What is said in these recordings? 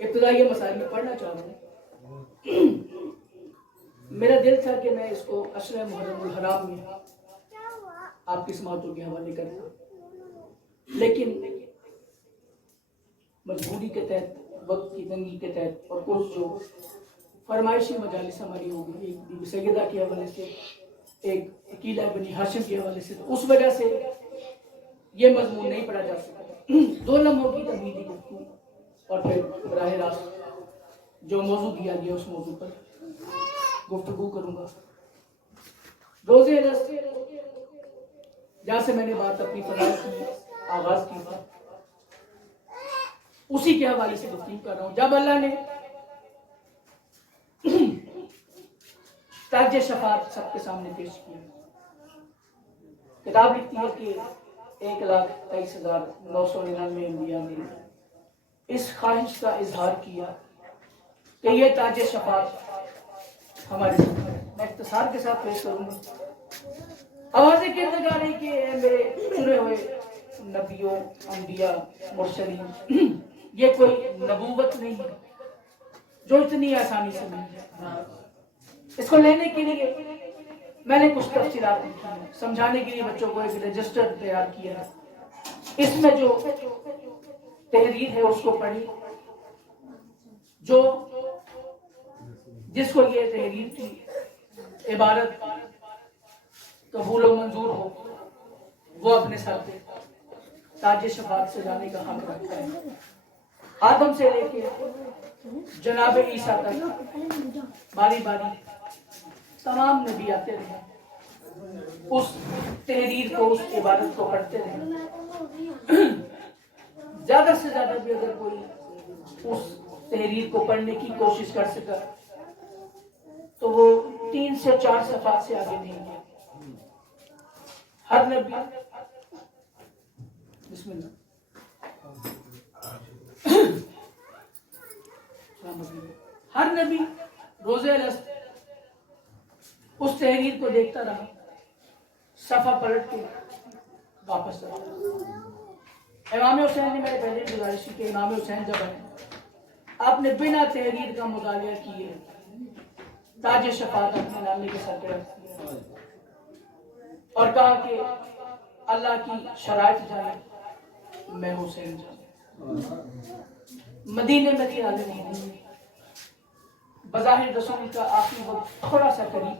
ابتدائی مسائل میں پڑھنا چاہ رہا ہوں. میرا دل تھا کہ میں اس کو عشر محرم الحرام میں آپ کی سماعتوں کے حوالے کرتا، لیکن مجبوری کے تحت، وقت کی تنگی کے تحت، اور کچھ جو فرمائشی مجالس ہماری ہو گئی، ایک بی سیدہ کے حوالے سے، ایک عقیلہ بنی ہاشم کے حوالے سے، تو اس وجہ سے یہ مضمون نہیں پڑھا جا سکتا. 2 لمحوں کی تمہیدی گفتگو اور پھر براہ راست جو موضوع دیا گیا اس موضوع پر گفتگو کروں گا. روزے الست، جہاں سے میں نے بات اپنی فضائل کی آغاز کی تھا، اسی کے حوالے سے گفتگو کر رہا ہوں. جب اللہ نے تاج شفاعت سب کے سامنے پیش کیا، کتاب لکھتی ہے کہ 1,23,999 انبیاء نے اس خواہش کا اظہار کیا کہ یہ تاج شفاعت ہمارے سامنے ہے. میں اختصار کے ساتھ پیش کروں گا. آوازیں کہنے جا رہی کہ اے میرے چنے ہوئے نبیوں، انبیاء، مرسلین، یہ کوئی نبوت نہیں ہے جو اتنی آسانی سے مل جائے. اس کو لینے کے لیے میں نے کچھ تفصیلات لکھی ہیں، سمجھانے کے لیے بچوں کو ایک رجسٹر تیار کیا ہے. اس میں جو تحریر ہے اس کو پڑھی، جو جس کو یہ تحریر کی عبارت قبول و منظور ہو وہ اپنے سر پہ تاج شفاعت سے جانے کا حق رکھتا ہے. آدم سے لے کے جناب عیسیٰ تک باری باری تمام نبی آتے رہے، اس تحریر کو، اس عبارت کو پڑھتے رہے. زیادہ سے زیادہ بھی اگر کوئی اس تحریر کو پڑھنے کی کوشش کر سکا تو وہ 3 سے 4 صفحات سے آگے نہیں گیا. ہر نبی، بسم اللہ، ہر نبی روزے الست اس تحریر کو دیکھتا رہا، صفحہ پلٹ کے واپس آیا. امام حسین نے میرے پہلے گزارش کی کہ امام حسین جب آئے آپ نے بنا تحریر کا مطالعہ کیے تاج شفاعت اپنے نامی کے سر پہ رکھ دیا اور کہا کہ اللہ کی شرائط جانے، میں حسین جانے. مدینے میں تھے عالم نہیں، بظاہر رسول کا آخری وقت تھوڑا سا قریب،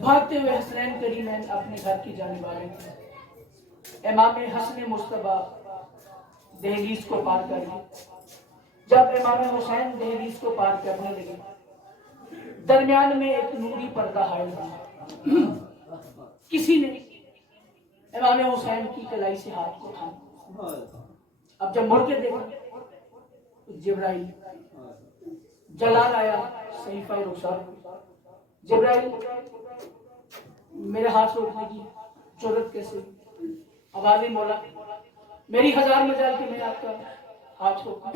بھاگتے ہوئے حسنین کریمین اپنے گھر کی جانب آ رہے تھے. امام حسن مصطفیٰ دہلیز کو پار کر گئے. جب امام حسین دہلیز کو پار کرنے لگے، درمیان میں ایک نوری پردہ حائل ہوا. کسی نے امام حسین کی کلائی سے ہاتھ کو تھاما. اب جب مڑ کے دیکھا تو جبرائیل جلال آیا صحیفہ رخسار. جبرائیل میرے ہاتھ روکنے کی جرت کیسے؟ آوازیں مولا میری 1000 مجال کہ میں آپ کا ہاتھ روکوں.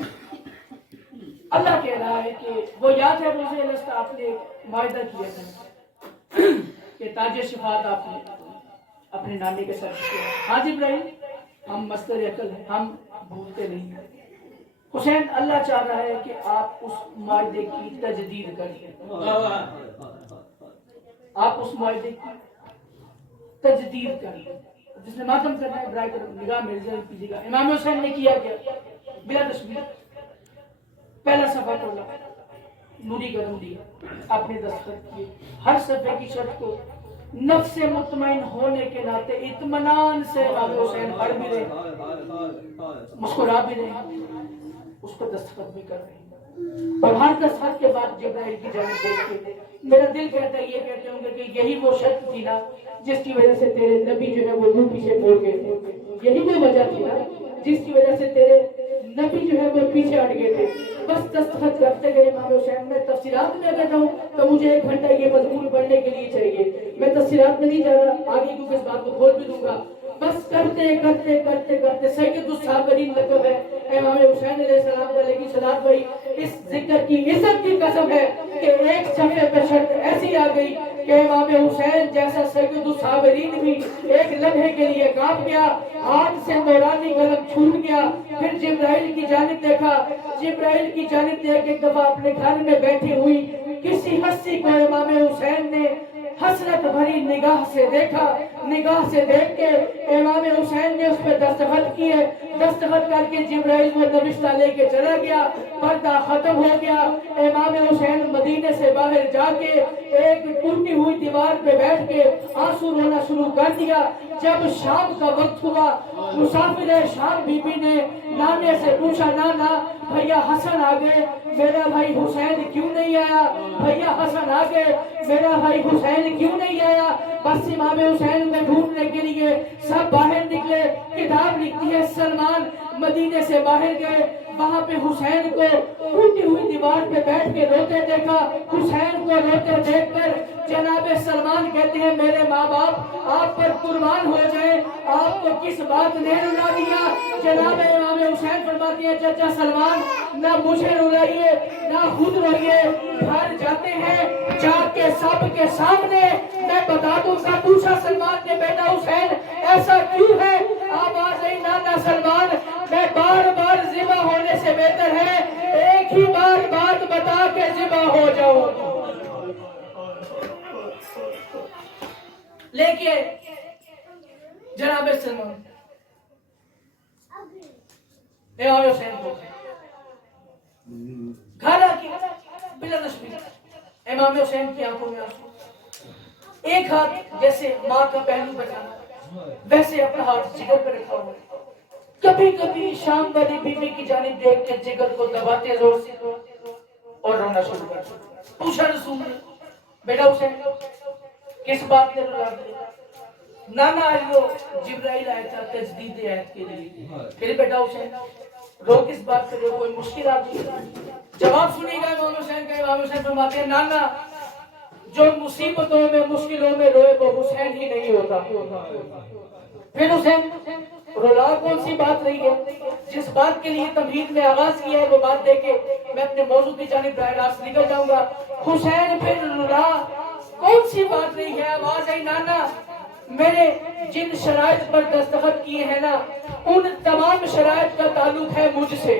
اللہ کہہ رہا ہے کہ وہ یاد ہے روزے الست آپ نے معاہدہ کیا تھا کہ تاج شفاعت آپ نے اپنے نامی کے ساتھ کیا. ہاں جبرائیل، ہم مصدر عقل ہیں، ہم بھولتے نہیں ہیں. حسین اللہ چاہ رہا ہے کہ آپ اس معاہدے کی تجدید کریں، آپ اس معاہدے کی تجدید کریں. جس نے ماتم کرنا ہے برائے کرم نگاہ مل جائے کیجیے گا. امام حسین نے کیا کیا؟ بلا تشبیہ پہلا صفحہ کھولا، نوری قلم دیا، اپنے دستخط کیے. ہر صفحے کی شرط کو نفس مطمئن ہونے کے ناطے اطمینان سے امام حسین پڑھ بھی رہے، مسکرا بھی رہے، اس کو دستخط بھی کر رہے ہیں. اور ہر دستخط کے بعد جبرائیل کی جانب دیکھ کے میرا دل کہتا ہے، یہ کہتے ہوں گے کہ یہی وہ شرط تھی نا جس کی وجہ سے تیرے نبی جو ہے وہ منہ پیچھے موڑ گئے تھے. یہی وہ وجہ تھی نا جس کی وجہ سے تیرے نبی جو ہے وہ پیچھے ہٹ گئے تھے. بس دستخط کرتے گئے امام حسین. میں تفصیلات میں اگر جاؤں تو مجھے 1 گھنٹہ یہ مضمون پڑھنے کے لیے چاہیے. میں تفصیلات میں نہیں جا رہا آگے کیونکہ اس بات کو کھول بھی دوں گا. بس کرتے کرتے کرتے کرتے سید الصابرین لقب ہے امام حسین علیہ السلام علیہ کی صلوات بھائی. اس ذکر کی عزت کی قسم ہے کہ ایک صفحے پہ شرط ایسی آ گئی کہ امام حسین جیسا سید الصابرین بھی ایک لمحے کے لیے کانپ گیا، ہاتھ سے نورانی قلم چھوٹ گیا، پھر جبرائیل کی جانب دیکھا، جبرائیل کی جانب دیکھ ایک دفعہ اپنے گھر میں بیٹھی ہوئی کسی ہستی کو امام حسین نے حسرت بھری نگاہ سے دیکھا، نگاہ سے دیکھ کے امام حسین نے اس پہ دستخط کیے، دستخط کر کے جبرائیل وہ نوشتہ لے کے چلا گیا، پردہ ختم ہو گیا۔ امام حسین مدینے سے باہر جا کے ایک ٹوٹی ہوئی دیوار پہ بیٹھ کے آنسو رونا شروع کر دیا۔ جب شام کا وقت ہوا، مسافر شام بی بی نے نانے سے پوچھا، نانا بھیا حسن آ گئے، میرا بھائی حسین کیوں نہیں آیا؟ بھیا حسن آ گئے، میرا بھائی حسین کیوں نہیں آیا؟ بس امام حسین میں ڈھونڈنے کے لیے سب باہر نکلے۔ کتاب لکھتی ہے سلمان مدینے سے باہر گئے، وہاں پہ حسین کو ٹوٹی ہوئی دیوار پہ بیٹھ کے روتے دیکھا۔ حسین کو روتے دیکھ کر جناب سلمان کہتے ہیں میرے ماں باپ آپ پر قربان ہو جائیں، آپ کو کس بات نے رلا دیا؟ جناب امام حسین فرماتے ہیں چچا سلمان نہ مجھے رلائیے نہ خود روئیے، گھر جاتے ہیں جا کے سب کے سامنے میں بتا دوں گا۔ پوچھا سلمان نے بیٹا حسین ایسا کیوں ہے؟ آواز آئی نانا سلمان میں بار بار ذبح ہونے سے بہتر ہے ایک ہی بار بات بتا کے ذبح ہو جاؤں۔ لیکن جناب سلمان امام حسین کو گھر آ کے بلا تشبیہ امام حسین کی آنکھوں میں آنسو، ایک ہاتھ جیسے ماں کا پہلو بچانا ویسے اپنا ہاتھ جگر پہ رکھا ہوا، کبھی کبھی شام والی بی بی کی جانب دیکھ کے جگر کو دباتے زور سے اور رونا شروع کر دیا۔ پوچھا رسول نے بیٹا حسین کس بات نے رلا دیا؟ نانا آئیو جبرائیل آیا تھا تجدید عہد کے لیے۔ پھر بیٹا حسین رو کس بات سے، کوئی مشکل آ گئی؟ جواب سنیے گا امام حسین کا۔ امام حسین فرماتے ہیں نانا جو مصیبتوں میں مشکلوں میں روئے وہ حسین ہی نہیں ہوتا۔ پھر حسین رولا کون سی بات رہی ہے؟ جس بات کے لیے تمہید میں آغاز کیا ہے وہ بات دے کے میں اپنے موضوع کی جانب براہ راست نکل جاؤں گا۔ حسین پھر رولا کون سی بات رہی ہے؟ آواز آئی نانا میرے جن شرائط پر دستخط کیے ہیں نا ان تمام شرائط کا تعلق ہے مجھ سے،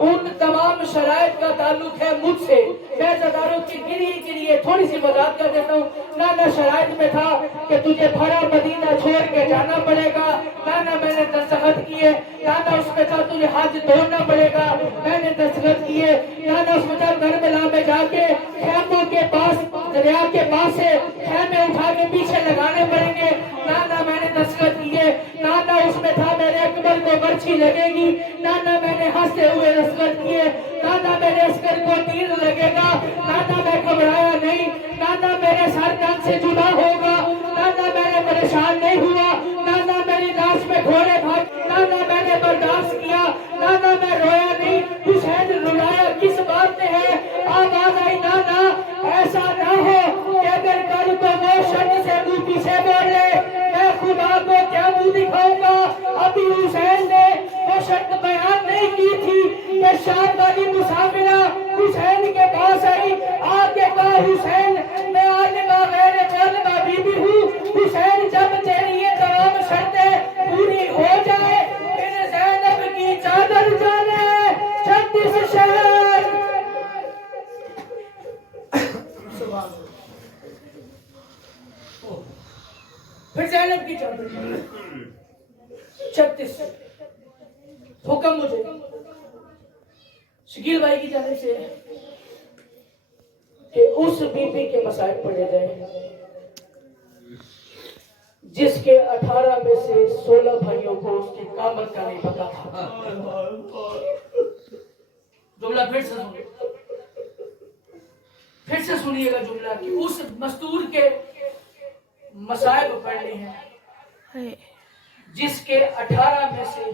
ان تمام شرائط کا تعلق ہے مجھ سے۔ میں زداروں کی گریے تھوڑی سی وضاحت کر دیتا ہوں۔ نانا شرائط میں تھا کہ تجھے بھرا مدینہ چھوڑ کے جانا پڑے گا، نانا میں نے دستخط کیے۔ نانا اس میں تھا تجھے حج دھونا پڑے گا، میں نے دستخط کیے۔ نانا اس میں تھا کربلا میں جا کے خیموں کے پاس دریا کے پاس سے خیمے اٹھا کے پیچھے لگانے پڑیں گے، نانا میں نے دستخط کیے۔ نانا اس میں تھا میرے اکبر کو برچھی لگے گی، نانا میں نے ہنستے ہوئے دستخط کیے۔ نانا میرے عسکر کو تیر لگے گا، نانا میں گھبرایا نہیں۔ نانا میرے سر تن سے جدا ہوگا، نانا میں نے پریشان نہیں ہوا۔ نانا میری لاش میں گھوڑے بھاگ، نانا میں نے برداشت کیا، نانا میں رویا نہیں۔ حسین رلایا کس بات نے ہے؟ آواز آئی نانا ایسا نہ ہو کہ اگر کل کو وہ شرط سے منہ پیچھے بولے میں خدا کو کیا منہ دکھاؤں گا؟ ابھی حسین نے وہ شرط بیان نہیں کی تھی کہ شام والی مسافرہ حسین کے پاس آئی، آ کے کہا حسین میں عالمہ غیر معلمہ بی بی ہوں، حسین جب تیری یہ تمام شرطیں پوری ہو جائے پھر زینب کی چادر جانے 36 شہر۔ پھر زینب کی چادر 36 حکم مجھے شکیل بھائی کی جانب سے کہ اس بی بی کے مسائل پڑھے جائیں جس کے 18 میں سے 16 بھائیوں کو اس کی قامت کا نہیں پتا تھا۔ جملہ پھر سے سنیے گا جملہ کہ اس مستور کے مسائل پڑھنے ہیں جس کے 18 میں سے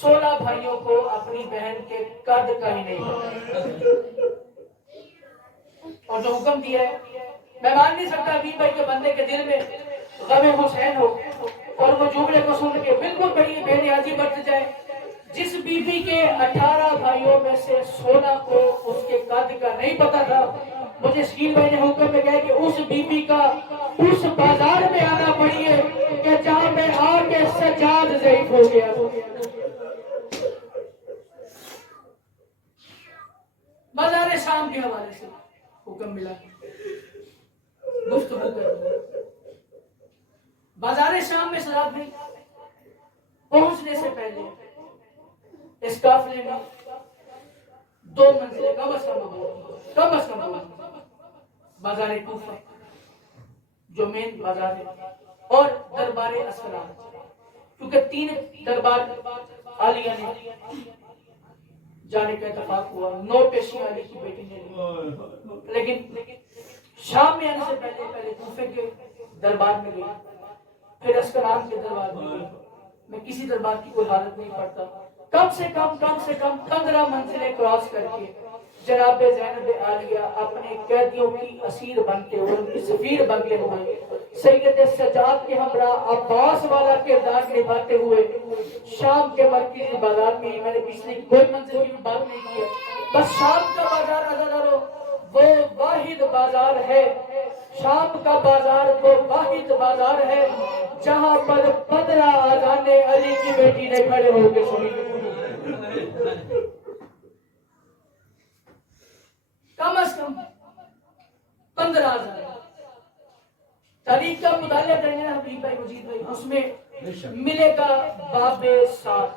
16 بھائیوں کو اپنی بہن کے قد کا ہی نہیں پتا، اور جو حکم دیا ہے میں مان نہیں سکتا ابھی بھائی کے بندے کے دل میں غم حسین ہو اور وہ جملے کو سن کے بالکل بڑی بے نیازی برت جائے۔ جس بیوی کے 18 بھائیوں میں سے 16 کو اس کے قد کا نہیں پتا تھا مجھے شکیل بھائی نے حکم میں کہا کہ اس بی بی کا اس بازار میں آنا پڑیے کہ جہاں میں آ کے سجاد ضعیف ہو گیا. بازار شام کے حوالے سے حکم ملا گفتگو کرو. بازار شام میں سجاد بھائی پہنچنے سے پہلے اس قافلے میں 2 منزلیں کم از کم بازار کوفہ جو مین بازار ہے اور دربار اسلام، کیونکہ 3 دربار عالیہ نے جانے کا اتفاق ہوا. 9 پیشیاں علی کی بیٹی نے لی، لیکن شام میں آنے سے پہلے کوفے کے دربار میں گئی، پھر اسکلان کے دربار میں گئی. میں کسی دربار کی کوئی حالت نہیں پڑتا. کم سے کم 15 منزلیں کراس کر کے جناب زینب عالیہ اپنے قیدیوں کی اسیر بنتے ہوئے، ان کی سفیر بنتے ہوئے، سید سجاد کے ہمراہ عباس والا کردار نبھاتے ہوئے شام کے مرکزی بازار میں، میں نے پچھلی کوئی منزل کی بات نہیں کی ہے، بس شام کا بازار عزیزانو وہ واحد بازار ہے. شام کا بازار وہ واحد بازار ہے جہاں پر 15 اذانیں علی کی بیٹی نے کھڑے ہو کے سنی. کم از کم 15 اذان. تاریخ کا مطالعہ کریں گے حبیب بھائی، مجید بھائی، اس میں ملے گا باب 7.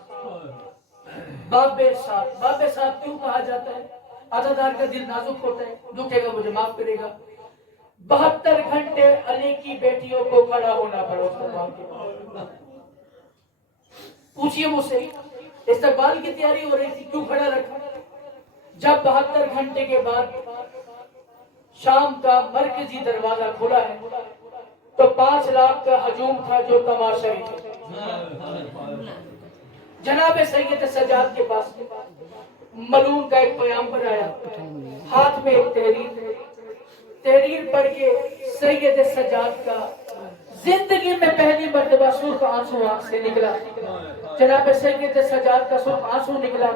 باب 7 کیوں کہا جاتا ہے؟ عزادار کا دل نازک ہوتا ہے، دکھے گا مجھے معاف کرے گا. 72 گھنٹے علی کی بیٹیوں کو کھڑا ہونا پڑا. پوچھئے مجھ سے استقبال کی تیاری ہو رہی تھی، کیوں کھڑا رکھا؟ جب 72 گھنٹے کے بعد شام کا مرکزی دروازہ کھلا ہے تو 5 لاکھ کا ہجوم تھا جو تماشائی تھا. جناب سید سجاد کے پاس ملون کا ایک پیغمبر آیا، ہاتھ میں ایک تحریر پڑھ کے سید سجاد کا زندگی میں پہلی مرتبہ سرخ آنسو آنکھ سے نکلا. جناب سید سجاد کا سرخ آنسو نکلا.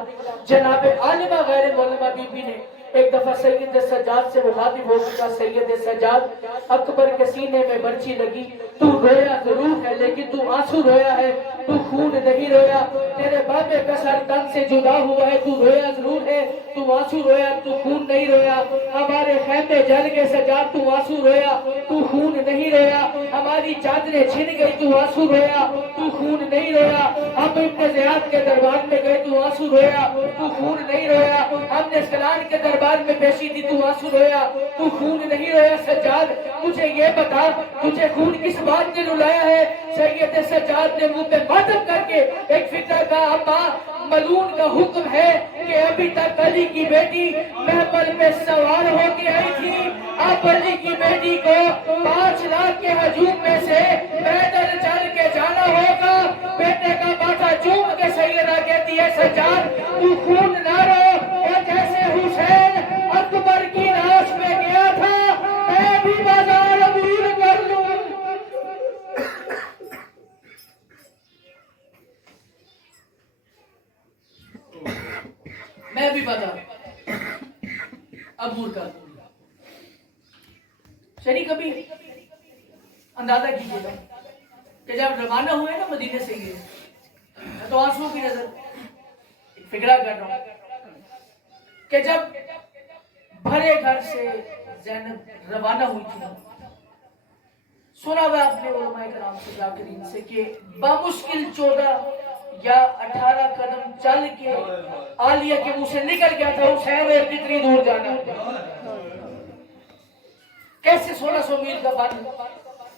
جناب عالمہ غیر معلمہ بی بی نے ایک دفعہ سید سجاد سے مخاطب ہو چکا، سید سجاد اکبر کے سینے میں برچی لگی، تو رویا ضرور ہے لیکن تو آنسو رویا ہے، تو خون نہیں رویا. تیرے بابے کا سر تن سے جدا ہوا ہے، تو رویا ضرور ہے، تو آنسو رویا، تو خون نہیں رویا. ہمارے خیمے جل کے سجاد، تو آنسو رویا، تو خون نہیں رویا. ہماری چادریں چھن گئی، تو آنسو رویا، تو خون نہیں رویا. ہم ابن زیاد کے دربار میں گئے، تو آنسو رویا، تو خون نہیں رویا. ہم نے اسکلان کے دربار میں پیشی دی، تو آنسو رویا، تو خون نہیں رویا. سجاد مجھے یہ بتا تجھے خون کس بات نے رلایا ہے؟ سید سجاد نے منہ پہ ماتم کر کے ایک فکر کا، اما ملون کا حکم ہے کہ ابھی تک علی کی بیٹی محمل میں سوار ہو کے آئی تھی، اب علی کی بیٹی کو 5 لاکھ کے ہجوم میں سے پیدل چل کے جانا ہوگا. بیٹے کا ماتھا چوم کے سیدہ کہتی ہے سجاد تو خون نہ رو، اور جیسے حسین اکبر کی لاش میں گیا تھا میں بھی بازار عبور کر لوں. میں بھی بازار عبور کر لوں. شریک کبھی اندازہ کیجیے گا کہ جب روانہ ہوئے نا مدینے سے گئے، میں تو آنسو کی نظر فکرہ کر رہا ہوں کہ جب بھرے گھر سے زینب روانہ ہوئی تھی، سنا ہوا اپنے علماء کرام سے ذاکرین سے کہ بامشکل 14 یا 18 قدم چل کے عالیہ کے منہ سے نکل گیا تھا حسین اور کتنی دور جانا. کیسے 1600 میل کا بند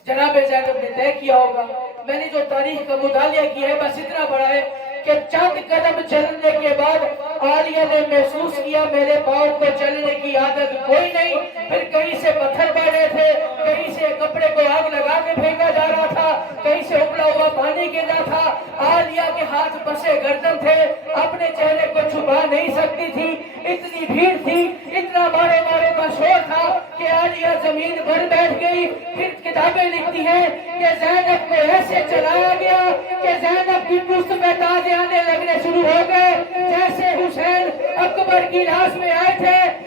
جناب زینب نے طے کیا ہوگا. میں نے جو تاریخ کا مطالعہ کیا ہے بس اتنا بڑا ہے کہ چند قدم چلنے کے بعد عالیہ نے محسوس کیا میرے پاؤں کو چلنے کی عادت کوئی نہیں. پھر کہیں سے پتھر پڑ رہے تھے، کہیں سے کپڑے کو آگ لگا کے پھینکا جا رہا تھا، کہیں سے ابلا ہوا پانی گر رہا تھا. عالیہ کے ہاتھ بسے گردن تھے، اپنے چہرے کو چھپا نہیں سکتی تھی، اتنی بھیڑ تھی، اتنا مارے مارے کا شور تھا کہ عالیہ زمین پر بیٹھ گئی. پھر کتابیں لکھتی ہیں کہ زینب کو ایسے چلایا گیا کہ زینب کی پشت میں تازے آنے لگنے شروع ہو گئے. جیسے حسین اکبر کی لاش میں آئے تھے